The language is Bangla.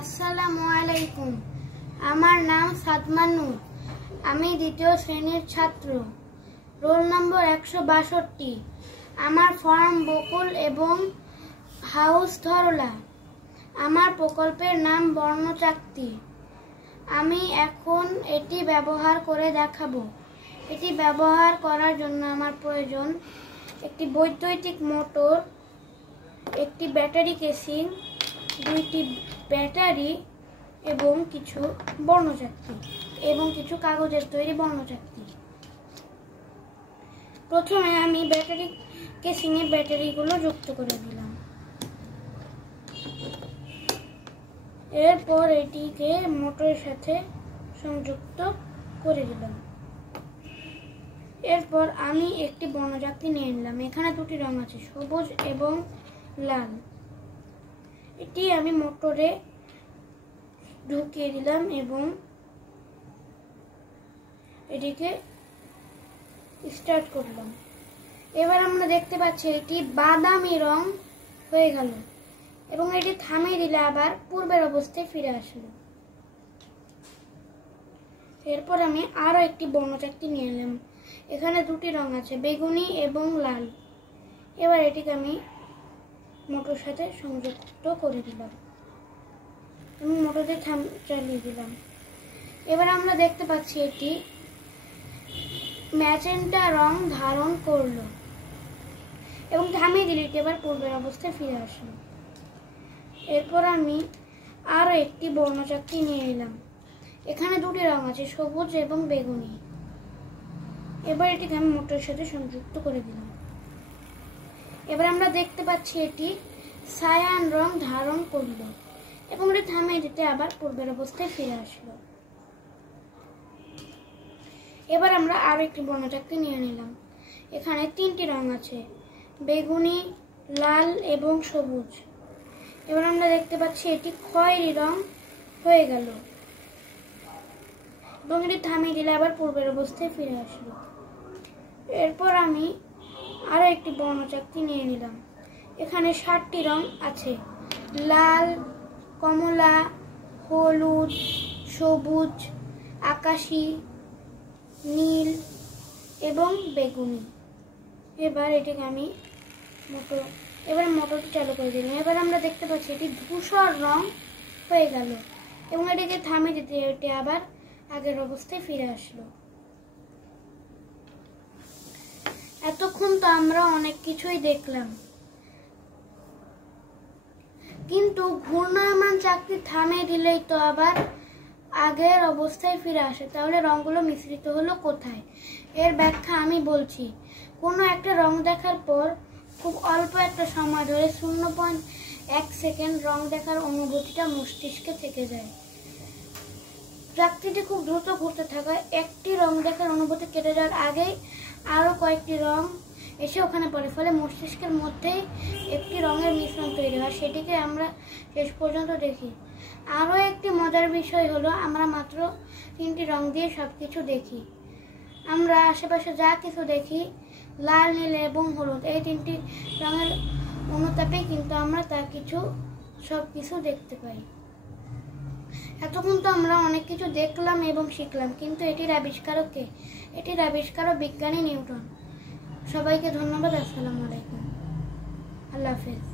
আসসালামু আলাইকুম। আমার নাম সাদমান নূর। আমি দ্বিতীয় শ্রেণীর ছাত্র, রোল নম্বর 162। আমার ফার্ম বকুল এবং হাউস ধরলা। আমার প্রকল্পের নাম বর্ণচাকতি। আমি এখন এটি ব্যবহার করে দেখাবো। এটি ব্যবহার করার জন্য আমার প্রয়োজন একটি বৈদ্যুতিক মোটর, একটি ব্যাটারি কেসিং, দুইটি ব্যাটারি এবং কিছু বর্ণচাকতি এবং কিছু কাগজের তৈরি বর্ণচাকতি। প্রথমে আমি ব্যাটারি কেসিং এর ব্যাটারিগুলো যুক্ত করে দিলাম। এরপর এটিকে মোটরের সাথে সংযুক্ত করে দিলাম। এরপর আমি একটি বর্ণচাকতি নিয়ে নিলাম। এখানে দুটি রং আছে, সবুজ এবং লাল। এটি আমি মোটরে ঢুকিয়ে দিলাম এবং এটিকে স্টার্ট করলাম। এবার আমরা দেখতে পাচ্ছি এটি বাদামি রং হয়ে গেল এবং এটি থামিয়ে দিলে আবার পূর্বের অবস্থায় ফিরে আসলো। এরপর আমি আরো একটি বর্ণচাকতি নিয়ে এলাম। এখানে দুটি রং আছে, বেগুনি এবং লাল। এবার এটিকে আমি মোটরের সাথে সংযুক্ত করে দিলাম এবং মোটরটি চালিয়ে দিলাম। এবার আমরা দেখতে পাচ্ছি এটি ম্যাজেন্টা রং ধারণ করলো এবং থামিয়ে দিলে এটি এবার পূর্বের অবস্থায় ফিরে আসলো। এরপর আমি আরো একটি বর্ণচাকতি নিয়ে এলাম। এখানে দুটি রং আছে, সবুজ এবং বেগুনি। এবার এটিকে আমি মোটরের সাথে সংযুক্ত করে দিলাম। এবার আমরা দেখতে পাচ্ছি এটি সায়ান রং ধারণ করলো এবং এটি থামিয়ে দিতে আবার পূর্বের অবস্থায় ফিরে আসলো। এবার আমরা আরো একটি বর্ণচাকতি নিয়ে নিলাম। এখানে তিনটি রং আছে, বেগুনি, লাল এবং সবুজ। এবার আমরা দেখতে পাচ্ছি এটি খয়েরি রং হয়ে গেল এবং এটি থামিয়ে দিলে আবার পূর্বের অবস্থায় ফিরে আসলো। এরপর আমি আরো একটি বর্ণচাকতি নিয়ে নিলাম। এখানে 7টি রং আছে, লাল, কমলা, হলুদ, সবুজ, আকাশী, নীল এবং বেগুনি। এবার এটিকে আমি মোটরটি চালু করে দিলাম। এবার আমরা দেখতে পাচ্ছি এটি ধূসর রং হয়ে গেল এবং এটিকে থামিয়ে দিতে এটি আবার আগের অবস্থায় ফিরে আসলো। এতক্ষণ তো আমরা অনেক কিছুই দেখলাম, কিন্তু ঘূর্ণায়মান চাকতি থামিয়ে দিলেই তো আবার আগের অবস্থায় ফিরে আসে। তাহলে রংগুলো মিশ্রিত হলো কোথায়? এর ব্যাখ্যা আমি বলছি। কোনো একটা রং দেখার পর খুব অল্প একটা সময় ধরে 0.1 সেকেন্ড রং দেখার অনুভূতিটা মস্তিষ্কে থেকে যায়। চাকতিটি খুব দ্রুত ঘুরতে থাকায় একটি রং দেখার অনুভূতি কেটে যাওয়ার আগেই আরো কয়েকটি রং এসে ওখানে পড়ে, ফলে মস্তিষ্কের মধ্যেই একটি রঙের মিশ্রণ তৈরি হয়, সেটিকে আমরা শেষ পর্যন্ত দেখি। আরো একটি মজার বিষয় হলো আমরা মাত্র 3টি রং দিয়ে সবকিছু দেখি। আমরা আশেপাশে যা কিছু দেখি, লাল, নীল এবং হলুদ, এই 3টি রঙের অনুতাপে কিন্তু আমরা সবকিছু দেখতে পাই। এতক্ষণ তো আমরা অনেক কিছু দেখলাম এবং শিখলাম, কিন্তু এটির আবিষ্কারক কে? এটির আবিষ্কারক বিজ্ঞানী নিউটন। সবাইকে ধন্যবাদ। আসসালামু আলাইকুম। আল্লাহ হাফেজ।